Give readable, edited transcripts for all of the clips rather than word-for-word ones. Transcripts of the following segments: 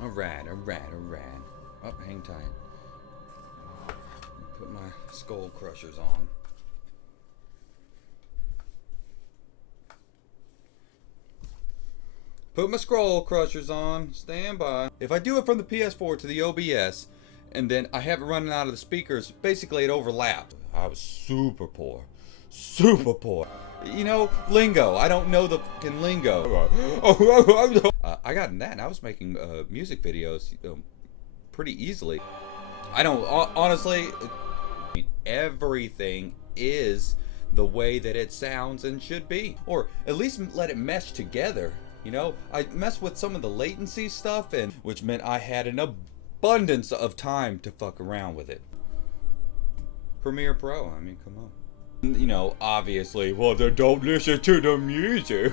Alright, alright, alright. Oh, hang tight. Put my skull crushers on. Put my scroll crushers on. Stand by. If I do it from the PS4 to the OBS, and then I have it running out of the speakers, basically it overlaps. I was super poor. Super poor. You know, lingo. I don't know the fucking lingo. I got in that, and I was making music videos pretty easily. I don't, honestly, everything is the way that it sounds and should be. Or at least let it mesh together. You know, I messed with some of the latency stuff, and which meant I had an abundance of time to fuck around with it. Premiere Pro, I mean, come on. You know, obviously, well, they don't listen to the music.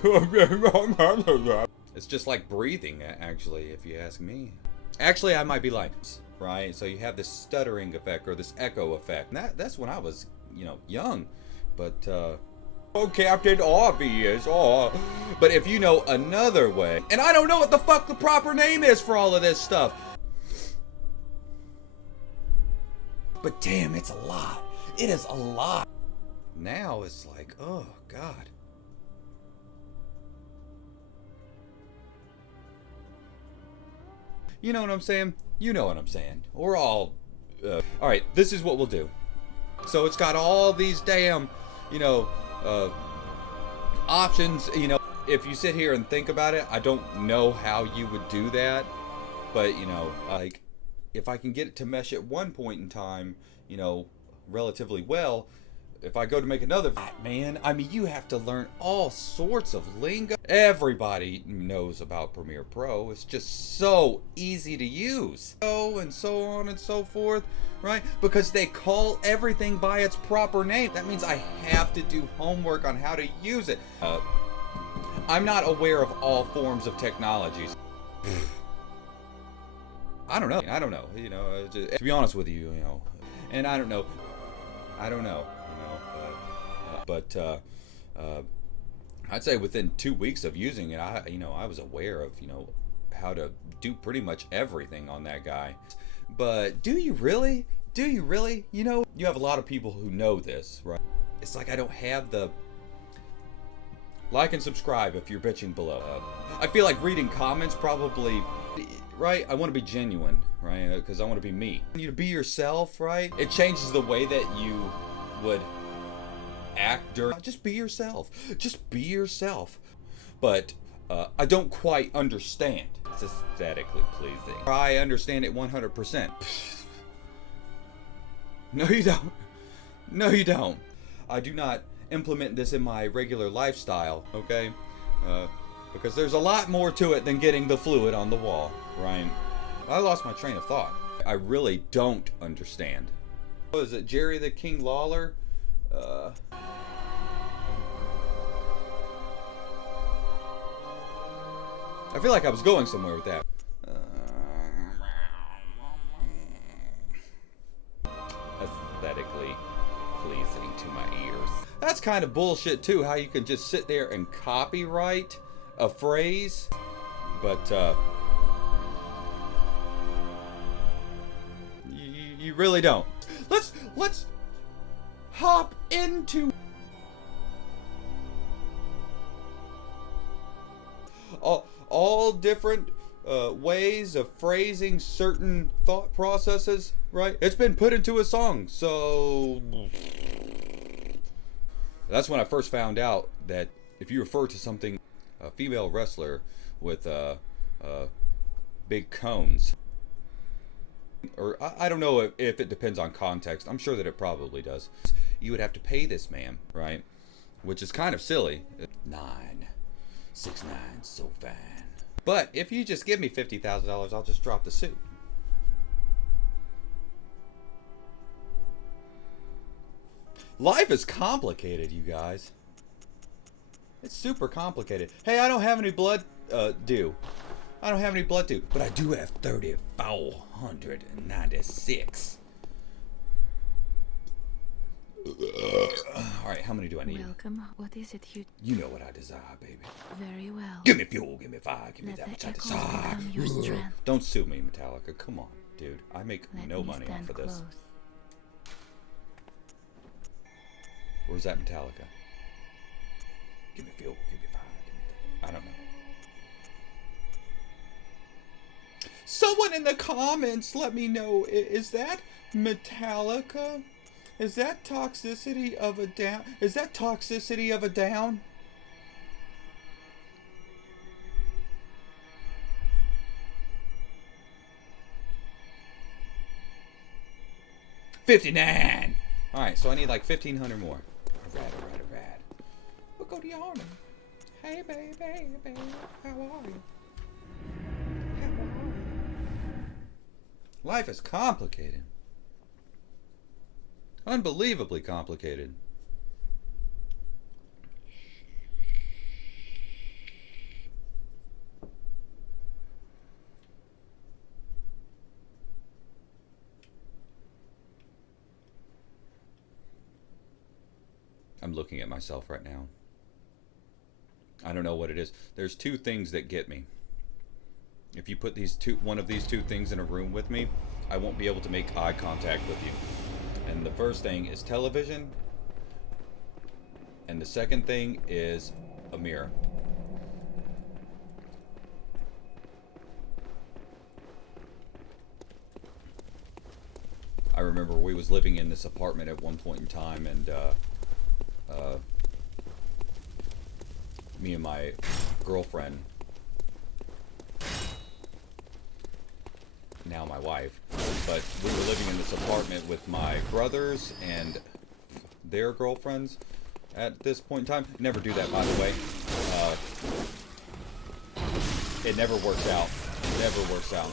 It's just like breathing, actually, if you ask me. Actually, I might be lying, right? So you have this stuttering effect or this echo effect. And that's when I was, you know, young. But, oh, Captain Obvious, oh. But if you know another way, and I don't know what the fuck the proper name is for all of this stuff. But damn, it's a lot. It is a lot. Now it's like, oh, God. You know what I'm saying? You know what I'm saying. We're all... Alright, this is what we'll do. So it's got all these damn, you know, options. You know, if you sit here and think about it, I don't know how you would do that. But, you know, like, if I can get it to mesh at one point in time, you know, relatively well... If I go to make another, man, I mean, you have to learn all sorts of lingo. Everybody knows about Premiere Pro. It's just so easy to use. And so on and so forth, right? Because they call everything by its proper name. That means I have to do homework on how to use it. I'm not aware of all forms of technologies. I don't know. You know, just, to be honest with you, you know, and I don't know. But I'd say within 2 weeks of using it, I was aware of, you know, how to do pretty much everything on that guy. But do you really? Do you really? You know, you have a lot of people who know this, right? It's like I don't have the like and subscribe if you're bitching below. I feel like reading comments probably, right? I want to be genuine, right? Because I want to be me. You to be yourself, right? It changes the way that you would act during. Just be yourself. Just be yourself. But I don't quite understand. It's aesthetically pleasing. I understand it 100%. No, you don't. No, you don't. I do not implement this in my regular lifestyle, okay? Because there's a lot more to it than getting the fluid on the wall, right? I lost my train of thought. I really don't understand. What is it, Jerry the King Lawler? I feel like I was going somewhere with that. Aesthetically pleasing to my ears. That's kind of bullshit too, how you can just sit there and copyright a phrase, but you really don't. Let's hop into all different ways of phrasing certain thought processes, right? It's been put into a song, so that's when I first found out that if you refer to something, a female wrestler with big cones, or I don't know if it depends on context. I'm sure that it probably does. You would have to pay this man, right? Which is kind of silly. 969, so fine. But if you just give me $50,000, I'll just drop the suit. Life is complicated, you guys. It's super complicated. Hey, I don't have any blood due. I don't have any blood due, but I do have 3,496. Alright, how many do I need? Welcome. What is it you... You know what I desire, baby. Very well. Give me fuel, give me fire, give me Let that which the I echoes desire. become your strength. Don't sue me, Metallica. Come on, dude. I make Let no me money stand off of this. close. Where's that Metallica? Give me fuel, give me fire, give me that. I don't know. Someone in the comments let me know, is that Metallica? Is that toxicity of a down? Is that toxicity of a down? $59. All right, so I need like 1,500 more. Alright. We'll go to Yharnam. Hey, baby, how are you? Life is complicated. Unbelievably complicated. I'm looking at myself right now. I don't know what it is. There's two things that get me. If you put one of these two things in a room with me, I won't be able to make eye contact with you. And the first thing is television, and the second thing is a mirror. I remember we was living in this apartment at one point in time, and me and my girlfriend, now my wife, but we were living in this apartment with my brothers and their girlfriends at this point in time. Never do that, by the way. It never works out. Never works out.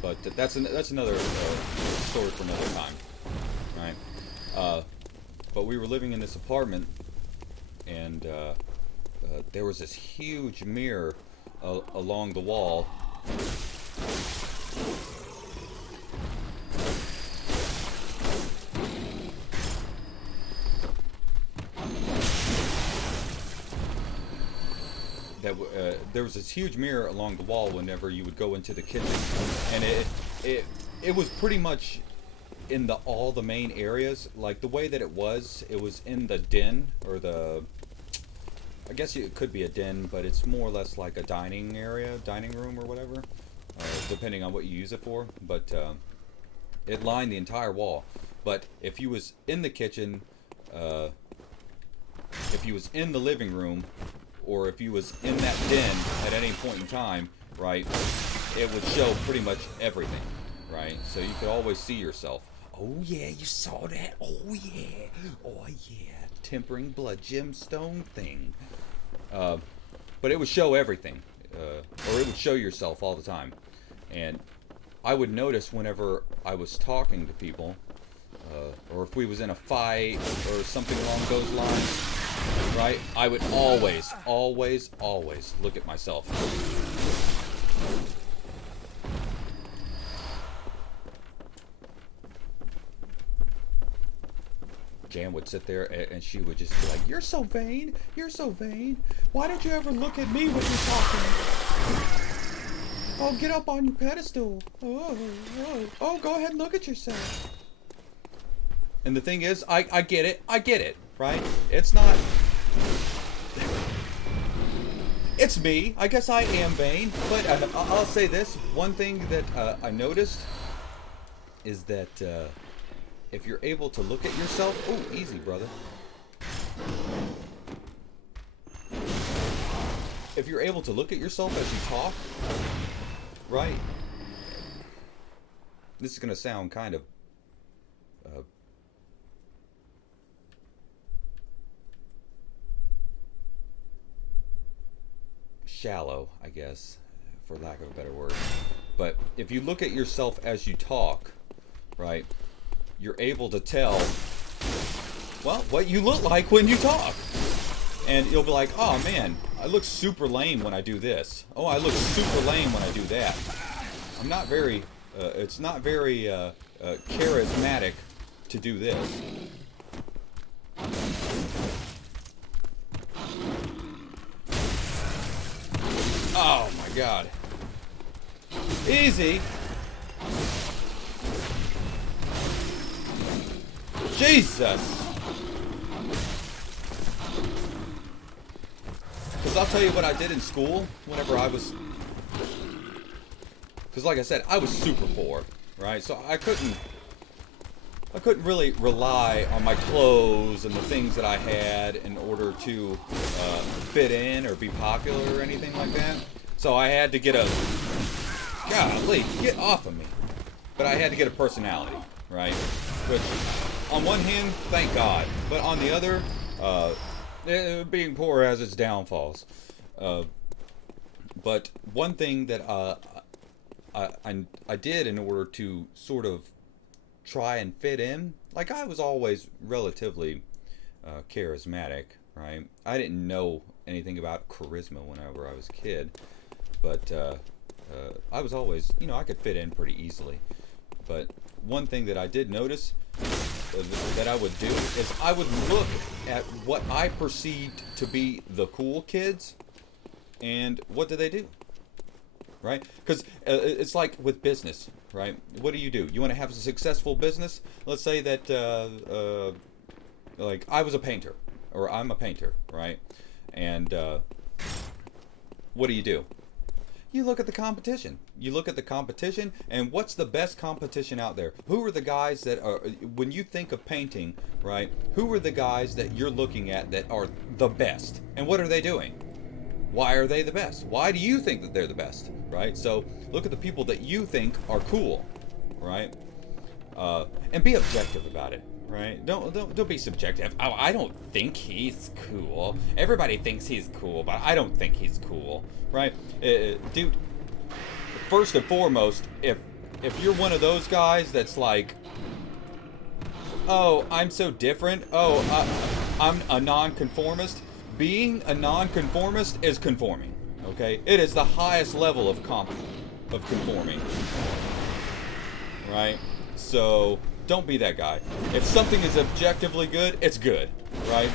But that's another story for another time, right? But we were living in this apartment, and there was this huge mirror along the wall. There was this huge mirror along the wall whenever you would go into the kitchen, and it was pretty much in all the main areas. Like the way that it was in the den, or I guess it could be a den, but it's more or less like a dining room or whatever, depending on what you use it for. But it lined the entire wall. But if you was in the kitchen, if you was in the living room, or if you was in that den at any point in time, right, it would show pretty much everything, right? So you could always see yourself. Oh yeah, you saw that? Oh yeah. Oh yeah. Tempering blood gemstone thing. But it would show everything. Or it would show yourself all the time. And I would notice whenever I was talking to people, or if we was in a fight or something along those lines, right, I would always look at myself. Jan would sit there and she would just be like, "You're so vain. You're so vain. Why don't you ever look at me when you're talking? Oh, get up on your pedestal. Oh, go ahead and look at yourself." And the thing is, I get it, right? It's not... It's me. I guess I am vain. But I'll say this. One thing that I noticed is that if you're able to look at yourself... Oh, easy, brother. If you're able to look at yourself as you talk, right? This is going to sound kind of... shallow, I guess, for lack of a better word. But if you look at yourself as you talk, right, you're able to tell, well, what you look like when you talk. And you'll be like, oh man, I look super lame when I do this. Oh, I look super lame when I do that. I'm not very, it's not very charismatic to do this. Oh my god. Easy. Jesus. Because I'll tell you what I did in school whenever I was... Because like I said, I was super poor, right? So I couldn't really rely on my clothes and the things that I had in order to fit in or be popular or anything like that. So I had to get a... Golly, get off of me. But I had to get a personality, right? Which, on one hand, thank God. But on the other, being poor has its downfalls. But one thing that I did in order to sort of try and fit in, like I was always relatively charismatic, right? I didn't know anything about charisma whenever I was a kid, but I was always, you know, I could fit in pretty easily. But one thing that I did notice that I would do is I would look at what I perceived to be the cool kids, and what do they do? Right? Because it's like with business, right? What do? You want to have a successful business? Let's say that, like, I was a painter, or I'm a painter, right? And what do? You look at the competition. You look at the competition, and what's the best competition out there? Who are the guys that are, when you think of painting, right? Who are the guys that you're looking at that are the best? And what are they doing? Why are they the best? Why do you think that they're the best, right? So look at the people that you think are cool, right? And be objective about it, right? Don't be subjective. Oh, I don't think he's cool. Everybody thinks he's cool, but I don't think he's cool, right? Dude, first and foremost, if you're one of those guys that's like, oh, I'm so different. Oh, I'm a nonconformist. Being a nonconformist is conforming, okay? It is the highest level of conforming, right? So don't be that guy. If something is objectively good, it's good, right?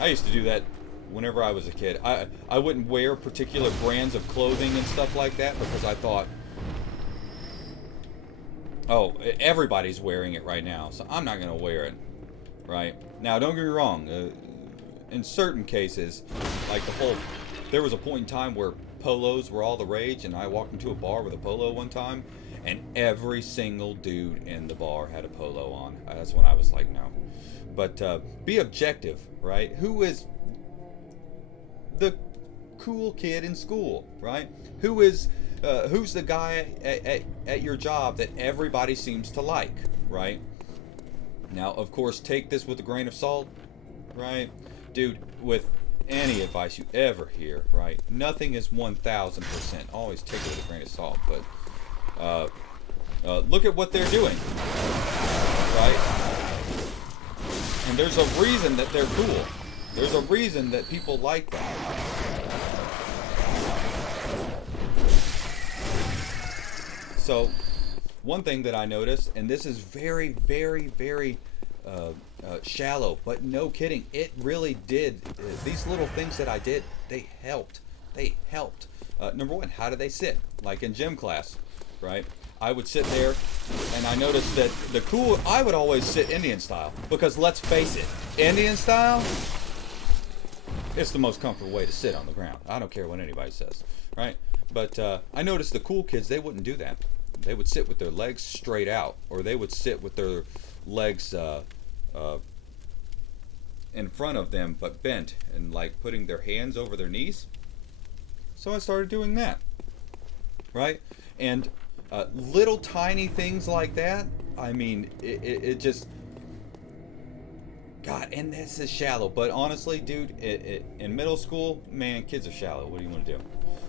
I used to do that whenever I was a kid. I wouldn't wear particular brands of clothing and stuff like that because I thought, oh, everybody's wearing it right now, so I'm not going to wear it, right? Now, don't get me wrong. In certain cases, like there was a point in time where polos were all the rage, and I walked into a bar with a polo one time, and every single dude in the bar had a polo on. That's when I was like, no. But be objective, right? Who is the cool kid in school, right? Who's the guy at your job that everybody seems to like, right? Now, of course, take this with a grain of salt, right? Dude, with any advice you ever hear, right? Nothing is 1,000%. Always take it with a grain of salt, but look at what they're doing, right? And there's a reason that they're cool. There's a reason that people like them. So, one thing that I noticed, and this is very, very, very shallow, but no kidding, it really did. These little things that I did, they helped. They helped. Number one, how do they sit? Like in gym class, right? I would sit there, and I noticed that I would always sit Indian style, because let's face it, Indian style, it's the most comfortable way to sit on the ground. I don't care what anybody says, right? But I noticed the cool kids, they wouldn't do that. They would sit with their legs straight out, or they would sit with their legs in front of them but bent, and like putting their hands over their knees. So I started doing that, right? And little tiny things like that, I mean, it just, God, and this is shallow, but honestly, dude, in middle school, man, kids are shallow. What do you want to do,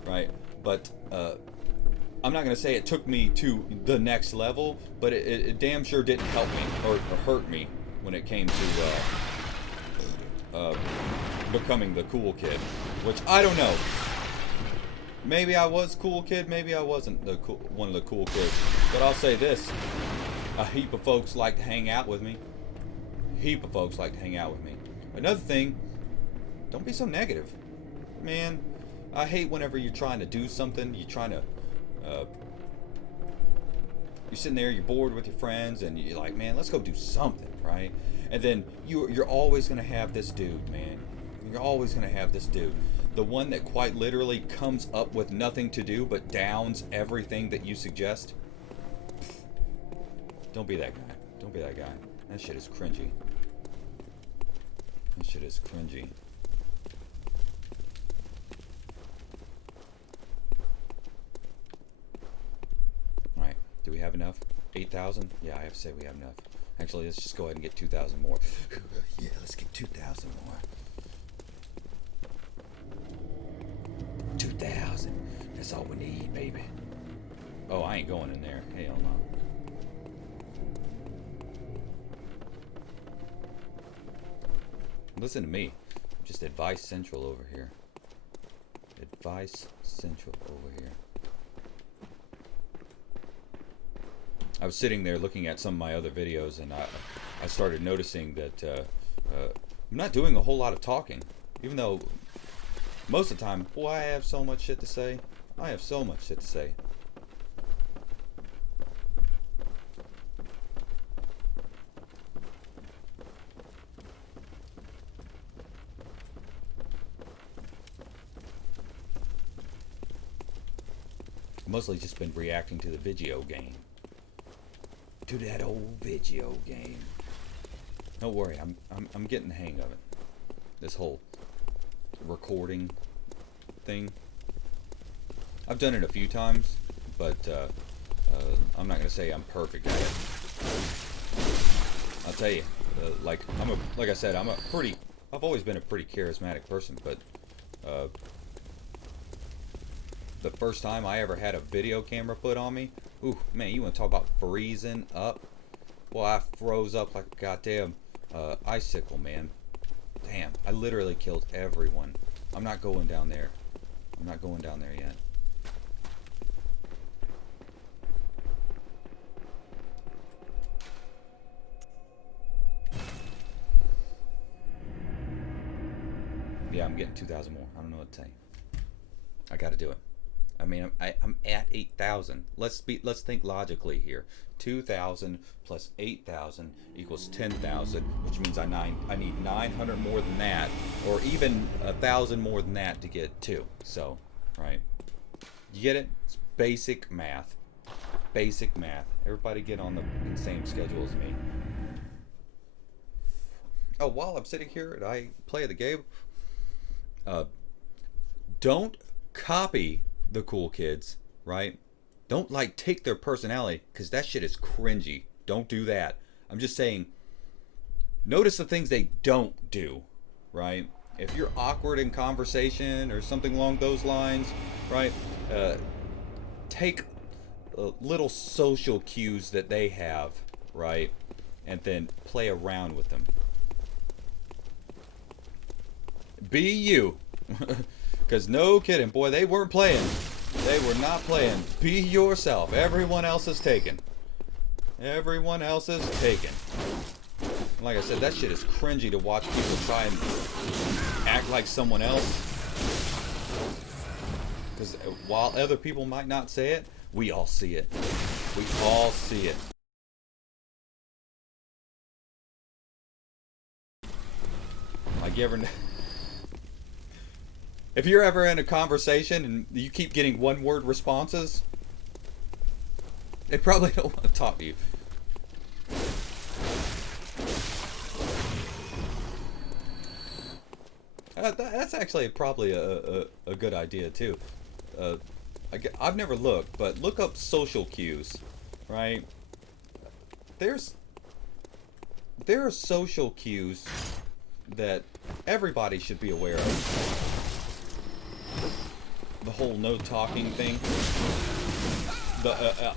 right? But I'm not going to say it took me to the next level, but it damn sure didn't help me or hurt me when it came to becoming the cool kid, which I don't know. Maybe I was cool kid, maybe I wasn't one of the cool kids. But I'll say this, A heap of folks like to hang out with me. Heap of folks like to hang out with me. Another thing, don't be so negative. Man, I hate whenever you're trying to do something, you're trying to, you're sitting there, you're bored with your friends, and you're like, man, let's go do something, right? And then you're always going to have this dude, man. You're always going to have this dude. The one that quite literally comes up with nothing to do but downs everything that you suggest. Don't be that guy. Don't be that guy. That shit is cringy. That shit is cringy. Alright, do we have enough? 8,000? Yeah, I have to say we have enough. Actually, let's just go ahead and get 2,000 more. Yeah, let's get 2,000 more. 2,000. That's all we need, baby. Oh, I ain't going in there. Hell no. Listen to me. I'm just Advice Central over here. Advice Central over here. I was sitting there looking at some of my other videos, and I started noticing that I'm not doing a whole lot of talking. Even though most of the time, boy, I have so much shit to say. I have so much shit to say. Mostly just been reacting to the video game. To that old video game. Don't worry, I'm getting the hang of it. This whole recording thing. I've done it a few times, but I'm not gonna say I'm perfect at it. I'll tell you, like I said, I've always been a pretty charismatic person, but the first time I ever had a video camera put on me, ooh, man, you want to talk about freezing up? Well, I froze up like a goddamn icicle, man. Damn, I literally killed everyone. I'm not going down there. I'm not going down there yet. Yeah, I'm getting 2,000 more. I don't know what to say. I got to do it. I mean, I'm at 8,000. Let's think logically here. 2,000 plus 8,000 equals 10,000, which means I need 900 more than that, or even 1,000 more than that to get 2. So, right? You get it? It's basic math. Basic math. Everybody get on the same schedule as me. Oh, while I'm sitting here and I play the game, don't copy the cool kids, right? Don't like take their personality, because that shit is cringy. Don't do that. I'm just saying, notice the things they don't do, right? If you're awkward in conversation or something along those lines, right? Take little social cues that they have, right? And then play around with them. Be you. Because no kidding, boy, they weren't playing. They were not playing. Be yourself. Everyone else is taken. Everyone else is taken. Like I said, that shit is cringy to watch people try and act like someone else. Because while other people might not say it, we all see it. We all see it. Like you ever... If you're ever in a conversation and you keep getting one-word responses, they probably don't want to talk to you. That's actually probably a good idea too. I've never looked, but look up social cues, right? There are social cues that everybody should be aware of. The whole no talking thing.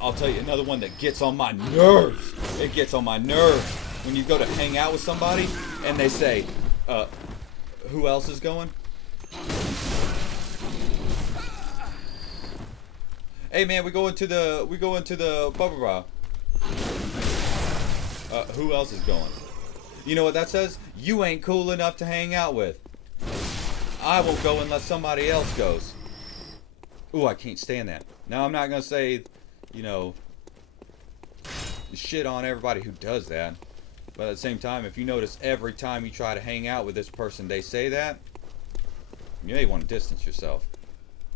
I'll tell you another one that gets on my nerves. It gets on my nerves when you go to hang out with somebody and they say, who else is going? Hey man, we go into the blah blah blah. Who else is going? You know what that says? You ain't cool enough to hang out with. I won't go unless somebody else goes. Ooh, I can't stand that. Now, I'm not going to say, you know, shit on everybody who does that. But at the same time, if you notice every time you try to hang out with this person, they say that, you may want to distance yourself.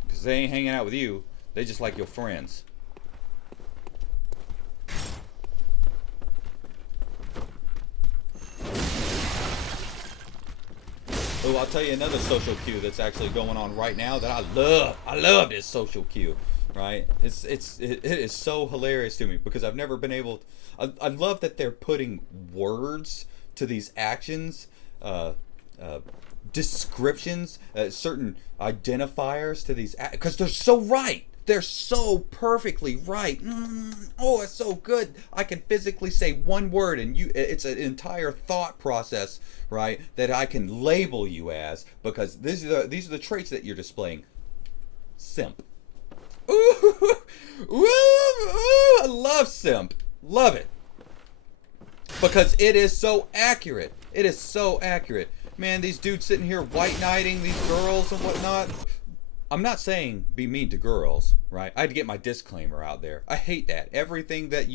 Because they ain't hanging out with you. They just like your friends. Oh, I'll tell you another social cue that's actually going on right now that I love. I love this social cue, right? It is so hilarious to me because I've never been able. I love that they're putting words to these actions, descriptions, certain identifiers to these because they're so right. They're so perfectly right. Oh, it's so good. I can physically say one word and it's an entire thought process, right, that I can label you as because these are the traits that you're displaying. Simp. Ooh, ooh, I love simp. Love it. Because it is so accurate. It is so accurate. Man, these dudes sitting here white knighting these girls and whatnot. I'm not saying be mean to girls, right? I had to get my disclaimer out there. I hate that. Everything that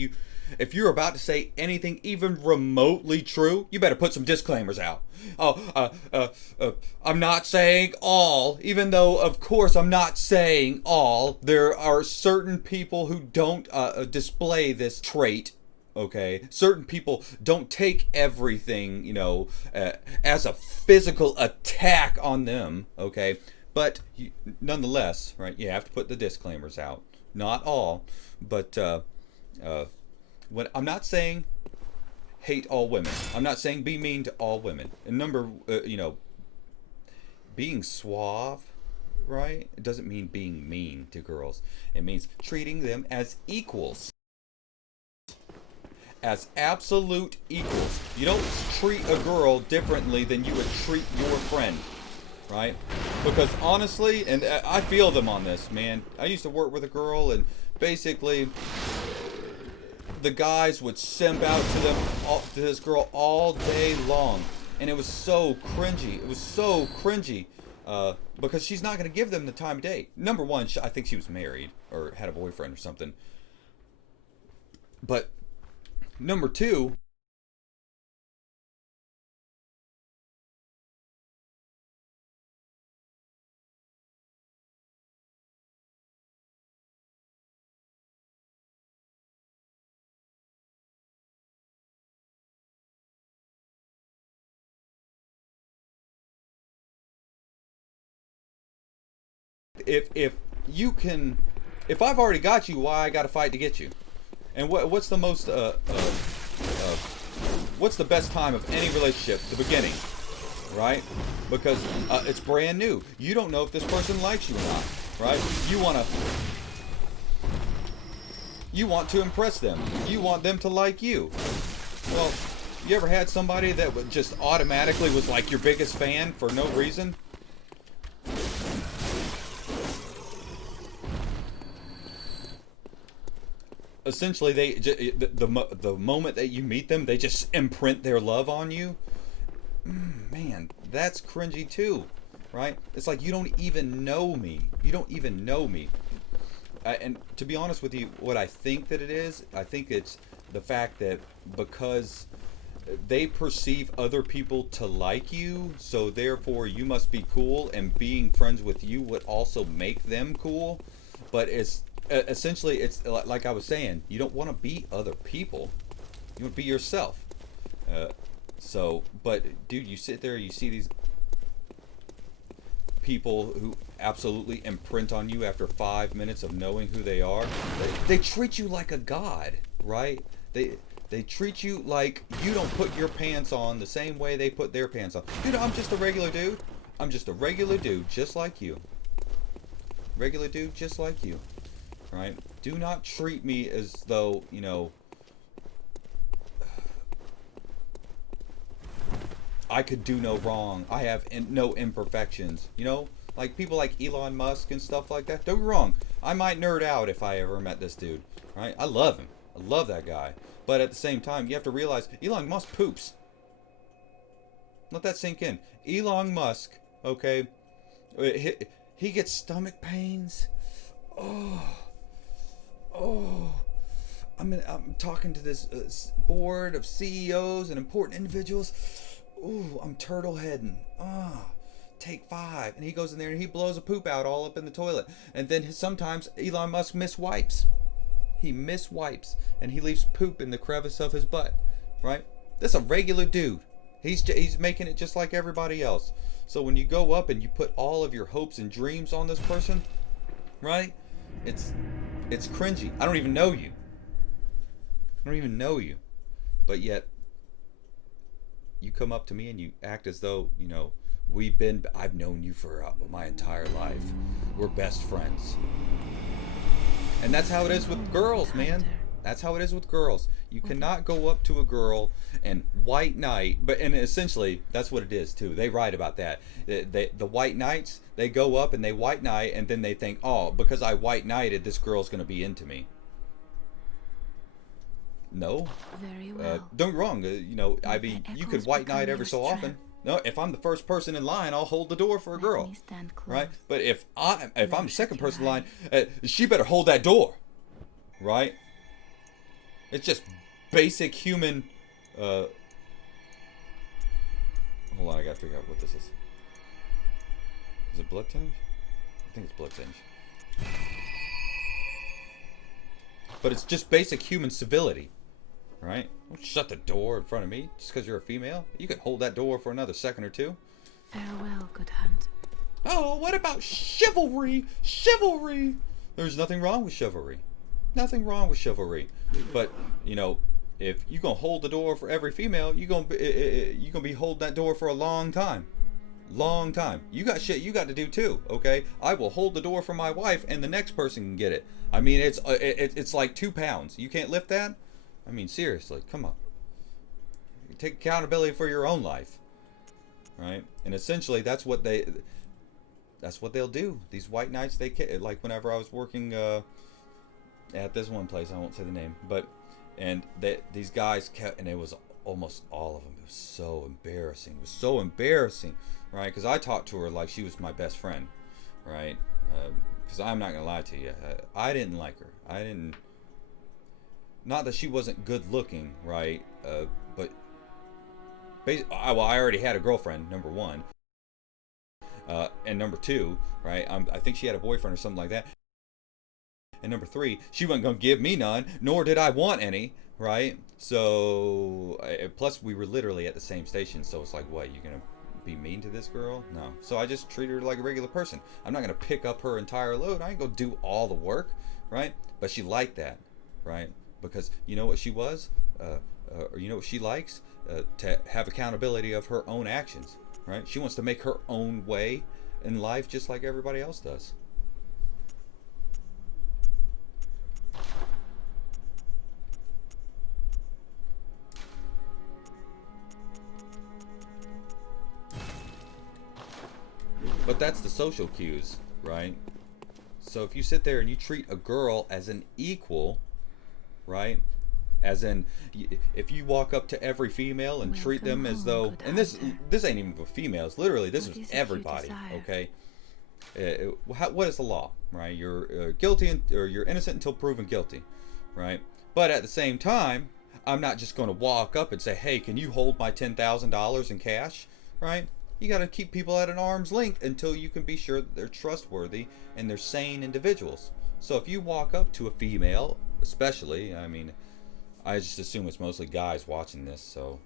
if you're about to say anything even remotely true, you better put some disclaimers out. I'm not saying all, even though, of course, I'm not saying all. There are certain people who don't display this trait. Okay, certain people don't take everything, as a physical attack on them. Okay. But nonetheless, right, you have to put the disclaimers out. Not all, but when I'm not saying hate all women. I'm not saying be mean to all women. And being suave, right, it doesn't mean being mean to girls. It means treating them as equals. As absolute equals. You don't treat a girl differently than you would treat your friend. Right? Because honestly, and I feel them on this, man. I used to work with a girl, and basically, the guys would simp out to this girl all day long, and it was so cringy. It was so cringy because she's not going to give them the time of day. Number one, I think she was married or had a boyfriend or something. But number two. If I've already got you, why I got to fight to get you? And what's the most what's the best time of any relationship? The beginning, right? Because it's brand new. You don't know if this person likes you or not, right? You want to impress them. You want them to like you. Well, you ever had somebody that would just automatically was like your biggest fan for no reason? Essentially, the moment that you meet them, they just imprint their love on you. Man, that's cringy too, right? It's like you don't even know me. You don't even know me. And to be honest with you, what I think that it is, I think it's the fact that because they perceive other people to like you, so therefore you must be cool, and being friends with you would also make them cool. But it's essentially, it's like I was saying, you don't want to be other people. You want to be yourself. But dude, you sit there, you see these people who absolutely imprint on you after 5 minutes of knowing who they are. They treat you like a god, right? They treat you like you don't put your pants on the same way they put their pants on. Dude, I'm just a regular dude. I'm just a regular dude, just like you. Regular dude, just like you. Right? Do not treat me as though, I could do no wrong. I have no imperfections. Like people like Elon Musk and stuff like that. Don't be wrong. I might nerd out if I ever met this dude. Right? I love him. I love that guy. But at the same time, you have to realize Elon Musk poops. Let that sink in. Elon Musk, okay, he gets stomach pains. Oh, I'm talking to this board of CEOs and important individuals. Ooh, I'm turtle heading. Take 5. And he goes in there and he blows a poop out all up in the toilet. And then sometimes Elon Musk miswipes. He miswipes and he leaves poop in the crevice of his butt. Right? That's a regular dude. He's making it just like everybody else. So when you go up and you put all of your hopes and dreams on this person, right? It's cringy. I don't even know you. But yet you come up to me and you act as though, I've known you for my entire life. We're best friends. And that's how it is with girls, man. That's how it is with girls. You cannot go up to a girl and white knight, and essentially that's what it is too. They write about that. The white knights, they go up and they white knight, and then they think, oh, because I white knighted, this girl's gonna be into me. No. Very well. Don't get me wrong. You could white knight every so often. No, if I'm the first person in line, I'll hold the door for a girl, right? But if I'm the second person in line, she better hold that door, right? It's just basic human. Hold on, I gotta figure out what this is. Is it blood tinge? I think it's blood tinge. But it's just basic human civility, right? Don't shut the door in front of me just because you're a female. You can hold that door for another second or two. Farewell, good hunt. Oh, what about chivalry? Chivalry! There's nothing wrong with chivalry. Nothing wrong with chivalry. But, if you're going to hold the door for every female, you're going to be holding that door for a long time. Long time. You got shit you got to do too, okay? I will hold the door for my wife and the next person can get it. I mean, it's like 2 pounds. You can't lift that? I mean, seriously, come on. Take accountability for your own life, right? And essentially, that's what they'll do. These white knights, like whenever I was working at this one place, I won't say the name, these guys kept, and it was almost all of them. It was so embarrassing. It was so embarrassing, right? Because I talked to her like she was my best friend, right? Because I'm not gonna lie to you, I didn't like her. Not that she wasn't good looking, right? But I already had a girlfriend, number one. And number two, right? I think she had a boyfriend or something like that. And number 3, she wasn't going to give me none, nor did I want any, right? So, plus we were literally at the same station, so it's like, what, you going to be mean to this girl? No. So I just treated her like a regular person. I'm not going to pick up her entire load. I ain't going to do all the work, right? But she liked that, right? Because you know what she was? Or you know what she likes? To have accountability of her own actions, right? She wants to make her own way in life just like everybody else does. But that's the social cues, right? So if you sit there and you treat a girl as an equal, right? As in, if you walk up to every female and treat them as though, and this ain't even for females, literally, this is everybody, okay? What is the law, right? You're guilty or you're innocent until proven guilty, right? But at the same time, I'm not just going to walk up and say, hey, can you hold my $10,000 in cash, right? You got to keep people at an arm's length until you can be sure that they're trustworthy and they're sane individuals. So if you walk up to a female, especially, I mean, I just assume it's mostly guys watching this, so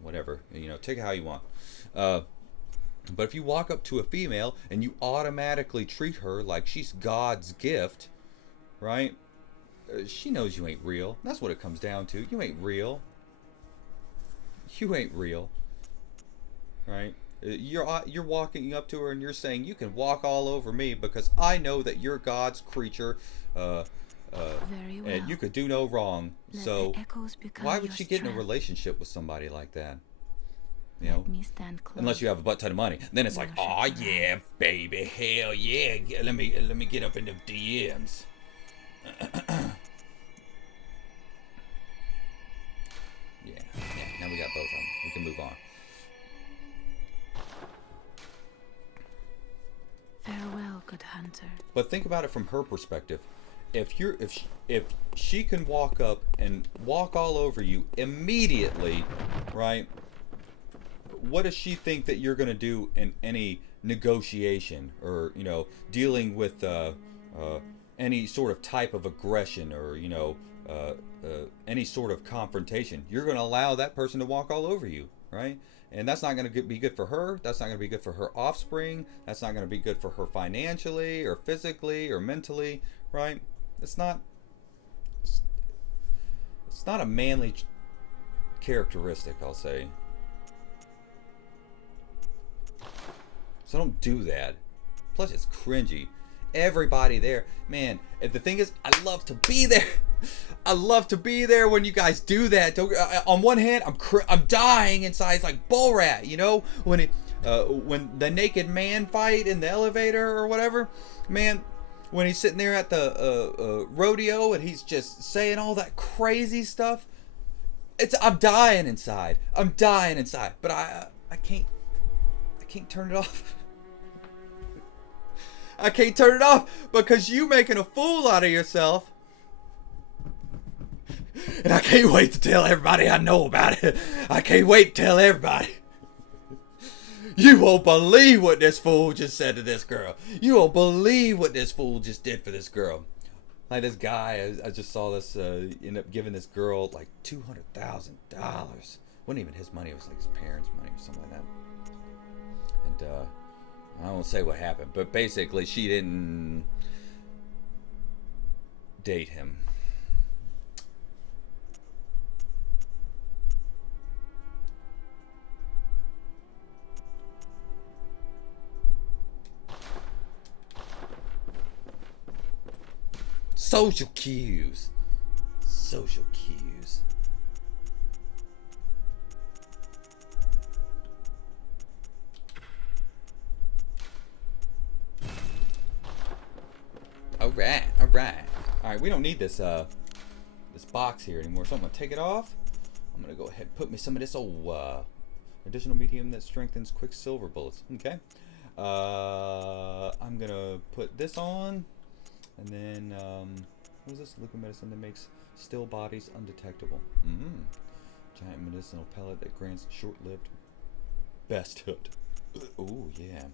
whatever, take it how you want. But if you walk up to a female and you automatically treat her like she's God's gift, right? She knows you ain't real. That's what it comes down to. You ain't real. You ain't real, right? You're walking up to her and you're saying, you can walk all over me because I know that you're God's creature, Very well. and you could do no wrong. Let So the echoes become why would your she get in a strength. relationship with somebody like that? Let me stand close. Unless you have a butt ton of money, then it's like, Now oh shut your yeah, eyes. baby, hell yeah, let me get up in the DMs. we got both of them. We can move on. Farewell, good hunter. But think about it from her perspective. If she can walk up and walk all over you immediately, right? What does she think that you're going to do in any negotiation, or dealing with any sort of type of aggression, or any sort of confrontation? You're going to allow that person to walk all over you, right? And that's not going to be good for her. That's not going to be good for her offspring. That's not going to be good for her financially or physically or mentally, right? It's not a manly characteristic, I'll say. So don't do that. Plus, it's cringy. Everybody there, man. And the thing is, I love to be there. I love to be there when you guys do that. On one hand, I'm dying inside. It's like bull rat, when the naked man fight in the elevator or whatever, man. When he's sitting there at the rodeo and he's just saying all that crazy stuff, I'm dying inside. I'm dying inside, but I can't turn it off. I can't turn it off because you making a fool out of yourself. And I can't wait to tell everybody I know about it. I can't wait to tell everybody. You won't believe what this fool just said to this girl. You won't believe what this fool just did for this girl. Like this guy, I just saw this end up giving this girl like $200,000. Wasn't even his money. It was like his parents' money or something like that. And I won't say what happened, but basically she didn't date him. Social cues. Social cues. Alright. Alright, we don't need this this box here anymore, so I'm gonna take it off. I'm gonna go ahead and put me some of this old additional medium that strengthens quicksilver bullets. Okay. I'm gonna put this on. And then, what is this? Liquid medicine that makes still bodies undetectable. Giant medicinal pellet that grants short-lived best hit. Ooh, yeah.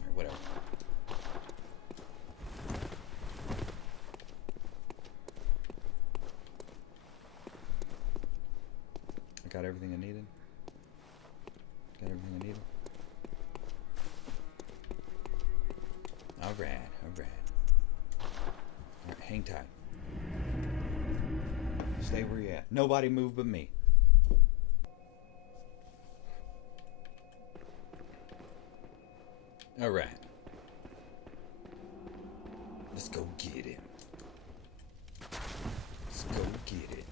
Alright, whatever. I got everything I needed. Alright. Alright, hang tight. Stay where you at. Nobody move but me. Alright. Let's go get it. Let's go get it.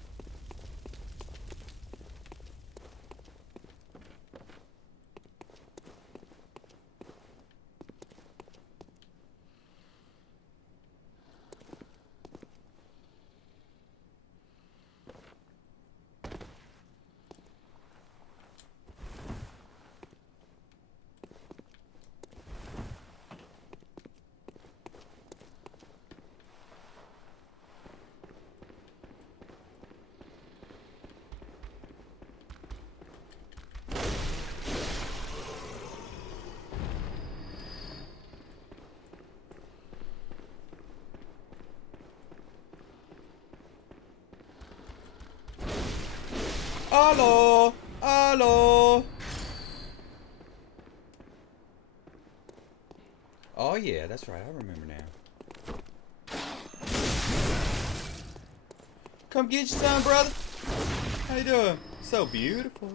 Hello! Hello! Oh yeah, that's right, I remember now. Come get your son, brother! How you doing? So beautiful.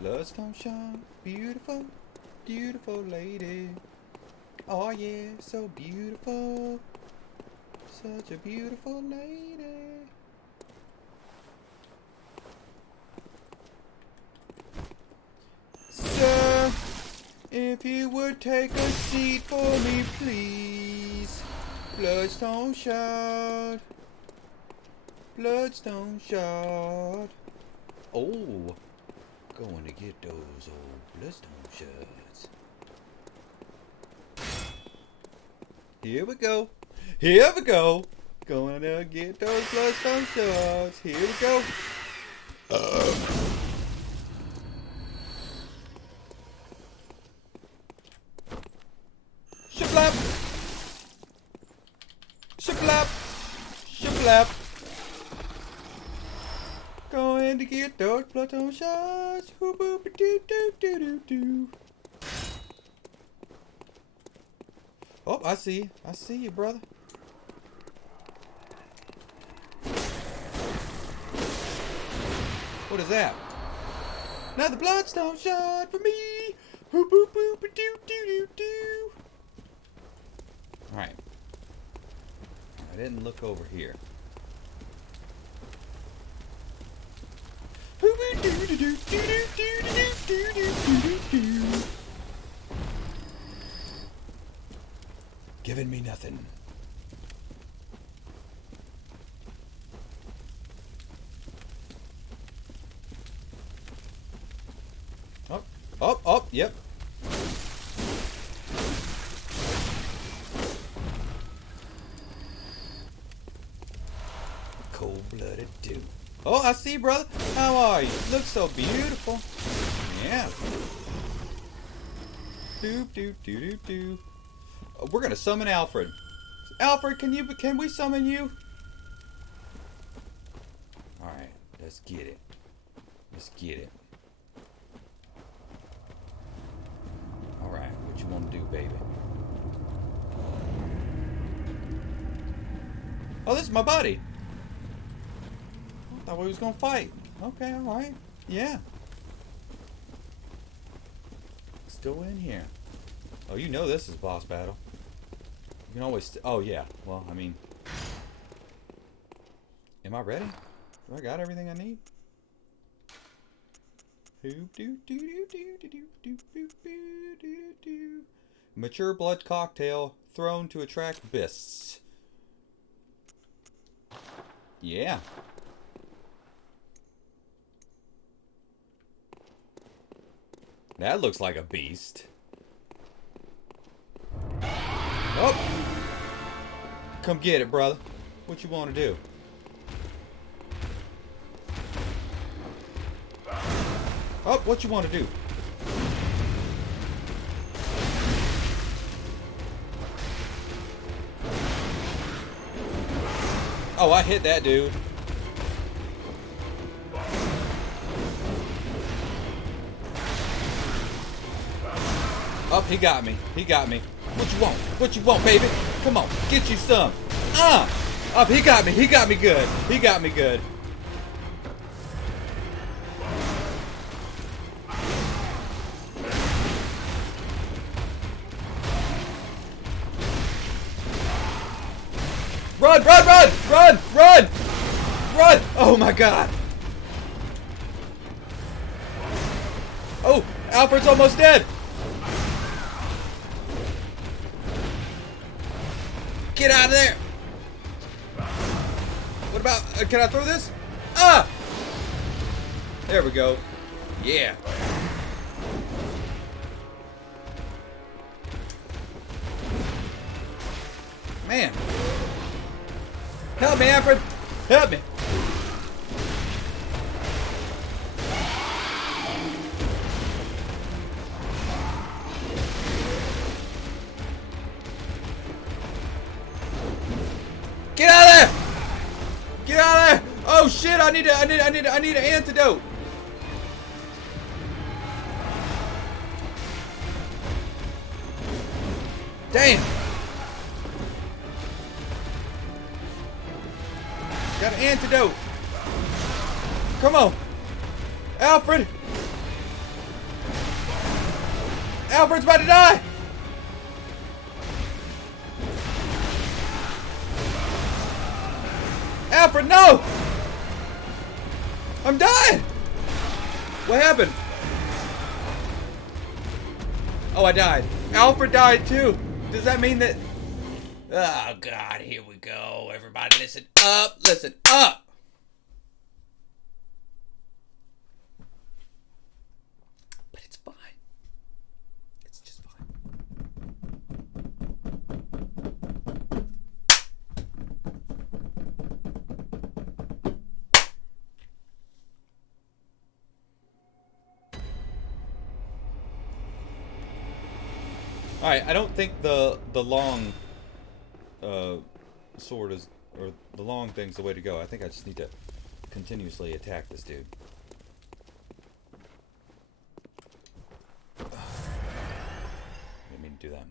Bloodstone shine, beautiful, beautiful lady. Oh yeah, so beautiful. Such a beautiful lady. Sir, if you would take a seat for me, please. Bloodstone shard. Bloodstone shot. Oh, going to get those old bloodstone shots. Here we go. Here we go. Going to get those bloodstone shots. Here we go. Shablap. Shablap. Shablap. Going to get those bloodstone shots. Hoo boop doo doo doo doo doo. Oh, I see you. I see you, brother. What is that? Another bloodstone shot for me. Hoo boop boop doo doo doo doo. Alright. I didn't look over here. Hoo boop doo doo doo doo doo doo doo doo doo. Giving me nothing. Up, yep. Cold-blooded too. Oh, I see, brother. How are you? Look so beautiful. Yeah. Doop doop doo doo doo. We're gonna summon Alfred. Alfred, can we summon you? Alright, let's get it. Let's get it. Alright, what you wanna do, baby? Oh, this is my buddy. I thought we was gonna fight. Okay, alright. Yeah. Still in here. Oh, you know this is boss battle. You can always... oh, yeah. Well, I mean... am I ready? Do I got everything I need? Mature blood cocktail thrown to attract beasts. Yeah. That looks like a beast. Oh! Come get it, brother. What you want to do? Oh, what you want to do? Oh, I hit that dude. Oh, he got me. He got me. What you want? What you want, baby? Come on, get you some. Oh, he got me. He got me good. He got me good. Run, run, run, run, run, run. Oh my God. Oh, Alfred's almost dead. Get out of there! What about... can I throw this? Ah! There we go. Yeah. Man. Help me, Alfred! Help me! Get out of there! Get out of there! Oh shit! I need an antidote. Damn! Got an antidote. Come on, Alfred! Alfred's about to die! Alfred, no! I'm dying! What happened? Oh, I died. Alfred died too. Does that mean that... oh, God, here we go. Everybody listen up. Listen up. Alright, I don't think the long sword is, or the long thing's the way to go. I think I just need to continuously attack this dude. Didn't mean to do that.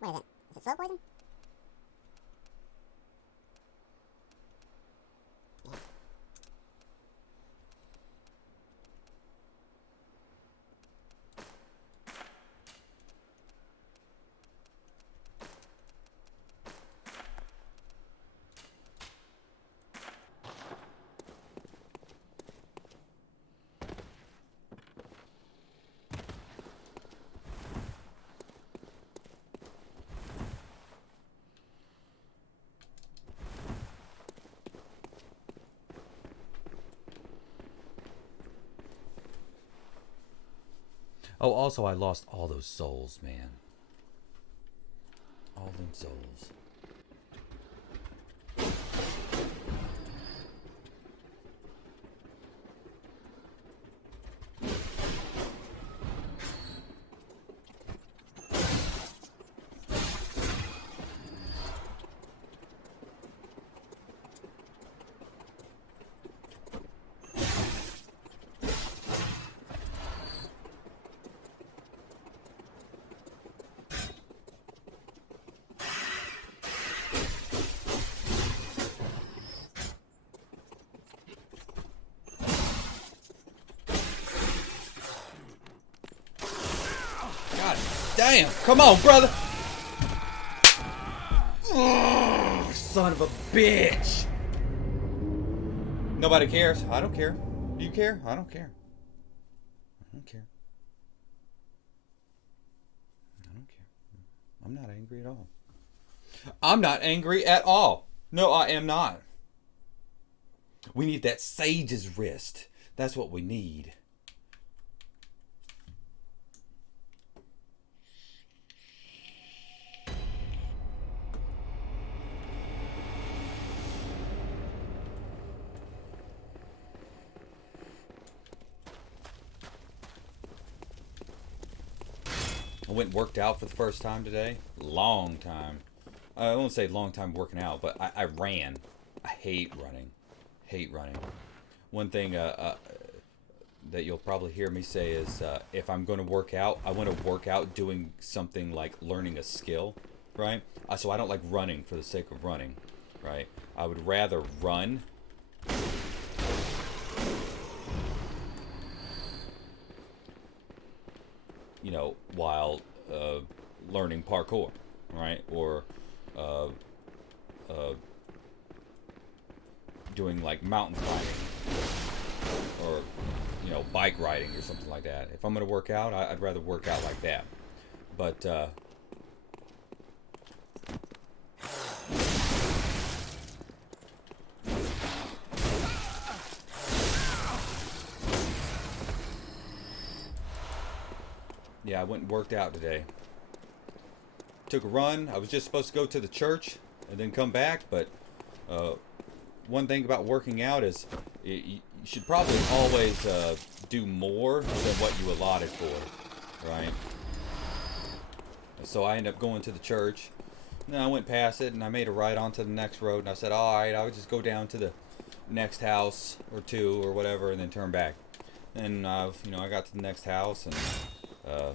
What is it? Is it slow poison? Oh, also, I lost all those souls, man. All them souls. God damn! Come on, brother! Oh, son of a bitch! Nobody cares. I don't care. Do you care? I don't care. I don't care. I don't care. I'm not angry at all. I'm not angry at all. No, I am not. We need that sage's wrist. That's what we need. I went and worked out for the first time today. Long time. I won't say long time working out, but I ran. I hate running. Hate running. One thing that you'll probably hear me say is if I'm going to work out, I want to work out doing something like learning a skill, right? So I don't like running for the sake of running, right? I would rather run while learning parkour, right? Or doing like mountain climbing, or bike riding or something like that. If I'm gonna work out, I'd rather work out like that. But yeah, I went and worked out today. Took a run. I was just supposed to go to the church and then come back, but one thing about working out is you should probably always do more than what you allotted for, right? So I ended up going to the church, and then I went past it, and I made a right onto the next road, and I said, all right, I would just go down to the next house or two or whatever, and then turn back. And I got to the next house, and I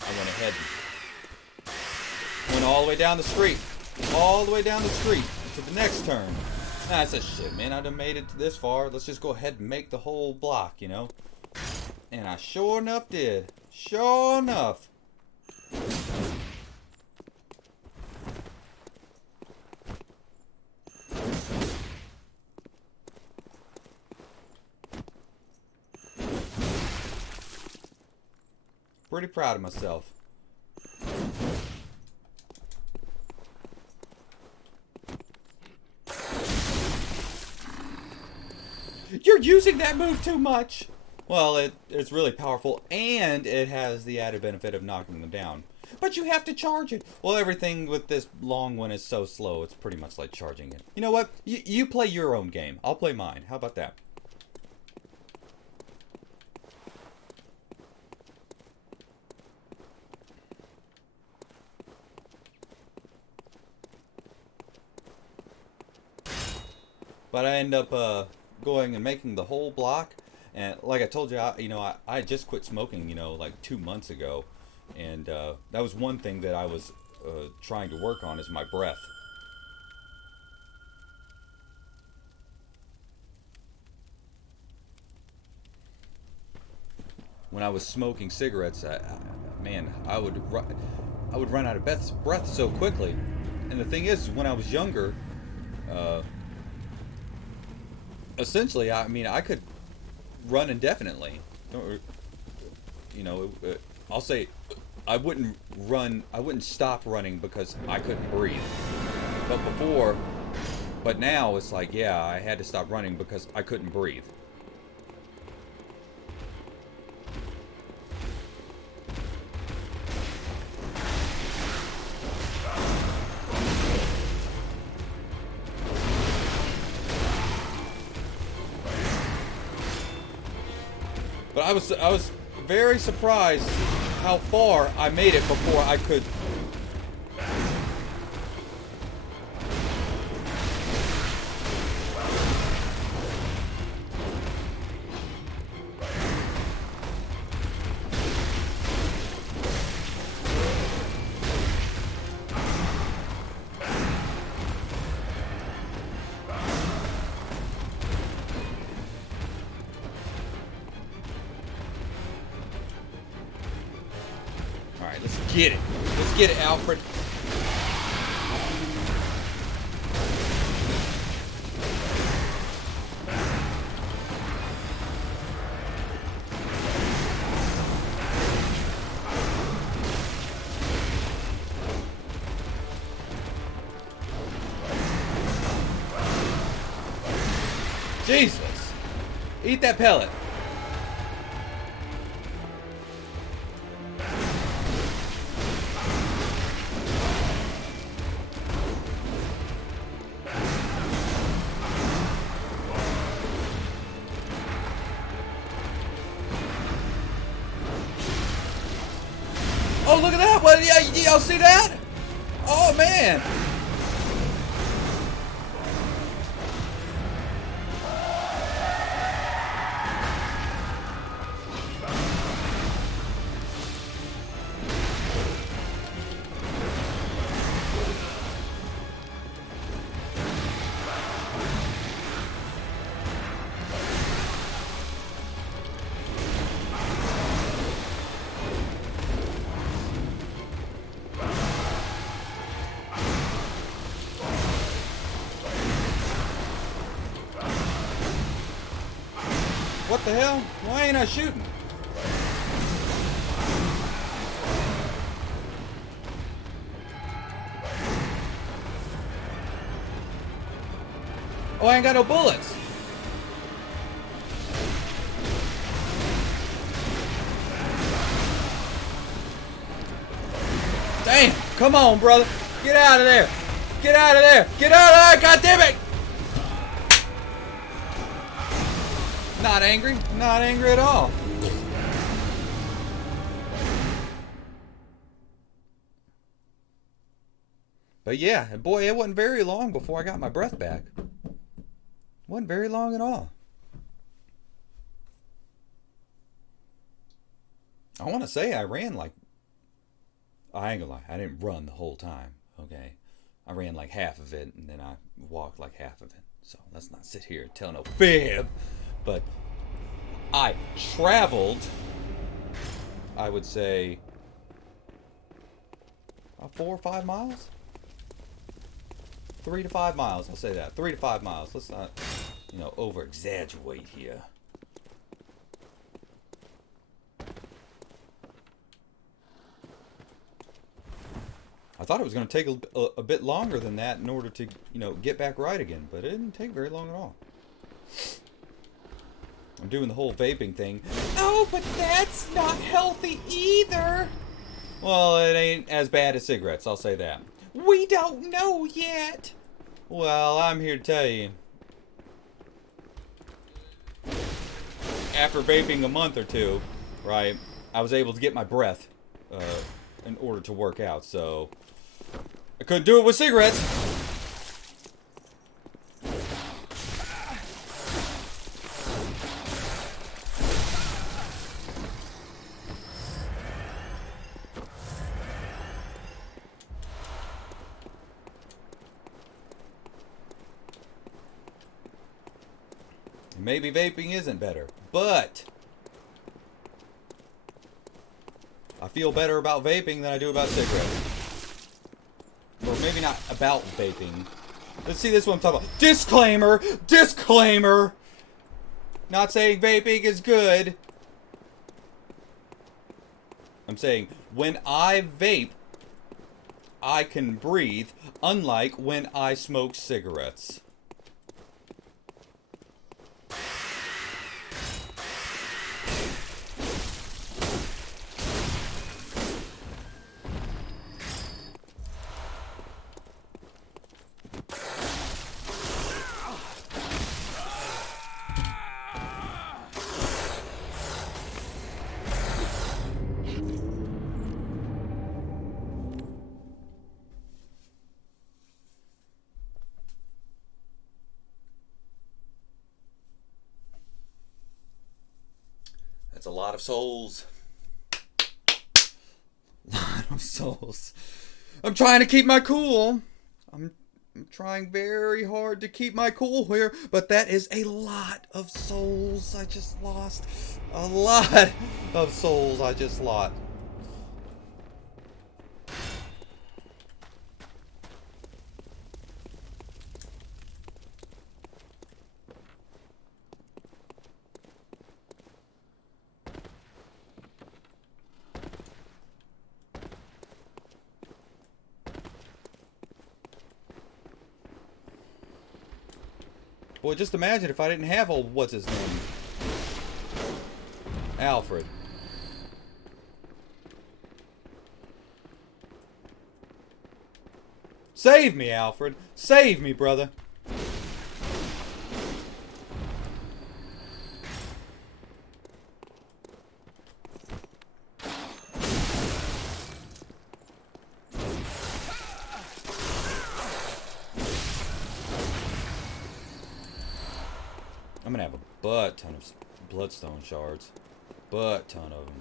went ahead and went all the way down the street, to the next turn. And I said, shit, man, I done made it this far. Let's just go ahead and make the whole block, And I sure enough did. Sure enough. Pretty proud of myself. You're using that move too much! Well, it's really powerful, and it has the added benefit of knocking them down. But you have to charge it. Well, everything with this long one is so slow, it's pretty much like charging it. You know what? You play your own game. I'll play mine. How about that? But I end up going and making the whole block. And like I told you, I just quit smoking, like 2 months ago. And that was one thing that I was trying to work on is my breath. When I was smoking cigarettes, man, I would run out of breath so quickly. And the thing is, when I was younger, essentially, I could run indefinitely. I'll say I wouldn't stop running because I couldn't breathe. But now it's like, yeah, I had to stop running because I couldn't breathe. But I was very surprised how far I made it before I could. Let's get it. Let's get it, Alfred. Jesus. Eat that pellet. Oh, look at that! What? Y'all see that? Oh, man! What the hell? Why ain't I shooting? Oh, I ain't got no bullets. Damn! Come on, brother. Get out of there. Get out of there. Get out of there. God damn it! Not angry. Not angry at all. But yeah, boy, it wasn't very long before I got my breath back. Wasn't very long at all. I want to say I ran like... I ain't gonna lie, I didn't run the whole time, okay? I ran like half of it, and then I walked like half of it. So let's not sit here and tell no fib. But I traveled, I would say, 4 or 5 miles? 3 to 5 miles, I'll say that. 3 to 5 miles. Let's not, over-exaggerate here. I thought it was going to take a bit longer than that in order to, get back right again. But it didn't take very long at all. I'm doing the whole vaping thing. Oh, but that's not healthy either. Well, it ain't as bad as cigarettes, I'll say that. We don't know yet. Well, I'm here to tell you. After vaping a month or two, right, I was able to get my breath in order to work out, so I couldn't do it with cigarettes. Maybe vaping isn't better, but I feel better about vaping than I do about cigarettes. Or maybe not about vaping. Let's see, this one I'm talking about. Disclaimer! Disclaimer! Not saying vaping is good. I'm saying when I vape, I can breathe, unlike when I smoke cigarettes. That's a lot of souls. Lot of souls. I'm trying to keep my cool. I'm trying very hard to keep my cool here, but that is a lot of souls I just lost. A lot of souls I just lost. Well, just imagine if I didn't have old what's his name, Alfred. Save me, Alfred. Save me, brother. I'm gonna have a butt ton of bloodstone shards. Butt ton of them.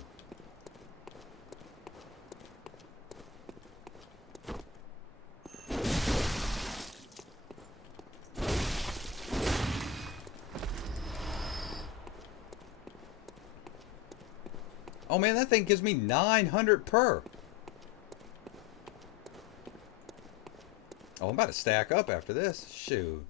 Oh man, that thing gives me 900 per. Oh, I'm about to stack up after this. Shoot.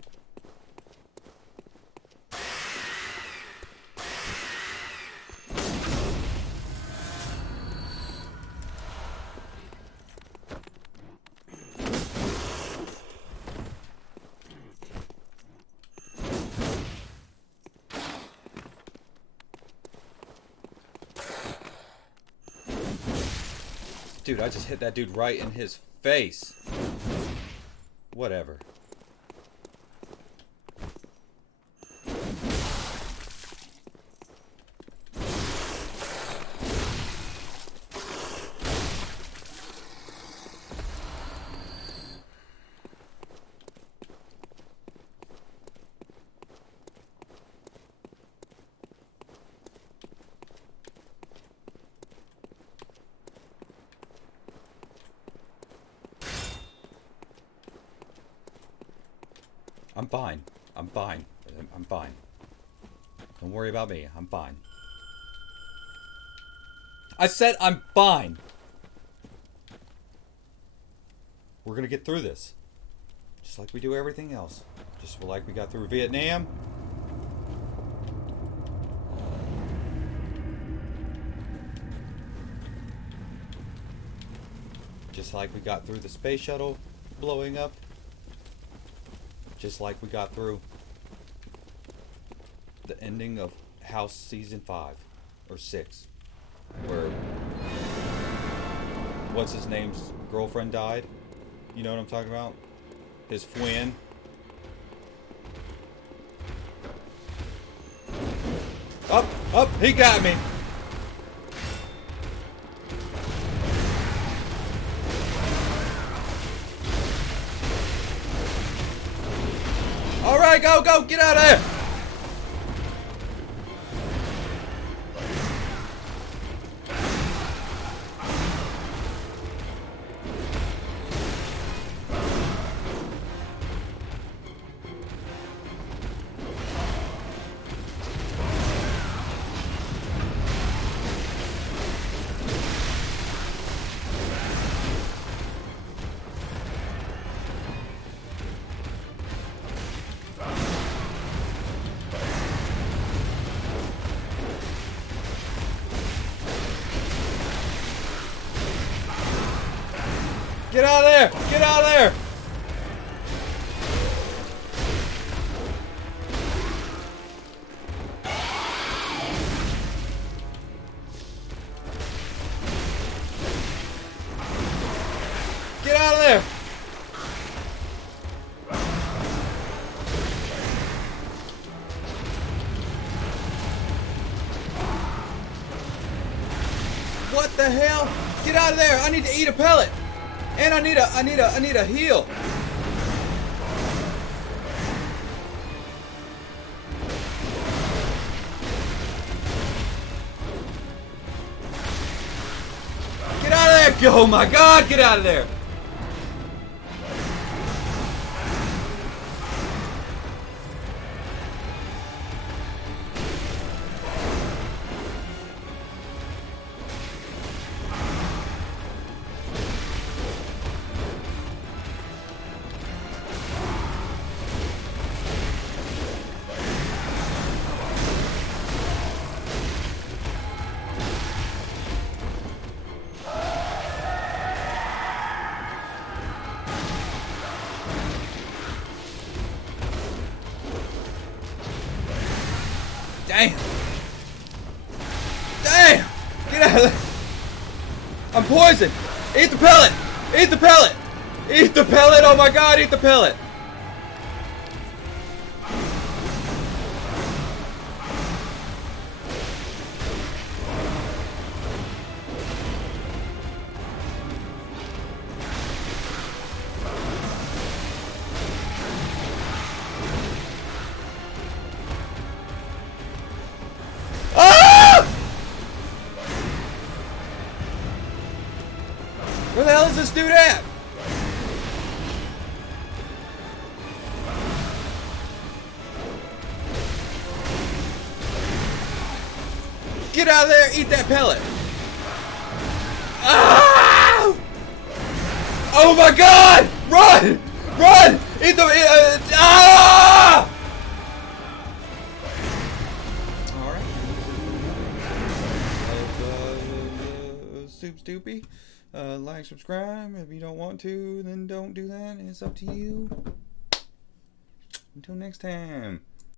Dude, I just hit that dude right in his face. Whatever. I'm fine. I'm fine. I'm fine. Don't worry about me. I'm fine. I said I'm fine. We're gonna get through this. Just like we do everything else. Just like we got through Vietnam. Just like we got through the space shuttle blowing up. Just like we got through the ending of House Season 5 or 6, where what's his name's girlfriend died. You know what I'm talking about? His twin. Up, up, he got me. All right, go, go, get out of there. Get out of there! Get out of there! Get out of there! What the hell? Get out of there! I need to eat a pellet! And I need a heal! Get out of there! Oh my god, get out of there! Damn! Damn! Get out of there! I'm poisoned! Eat the pellet! Eat the pellet! Eat the pellet! Oh my god, eat the pellet! Where the hell is this dude at? Get out of there, eat that pellet. Ah! Oh my god! Run! Run! Eat the... ah! Alright. Soup Stoopy. Like, subscribe. If you don't want to, then don't do that. It's up to you. Until next time.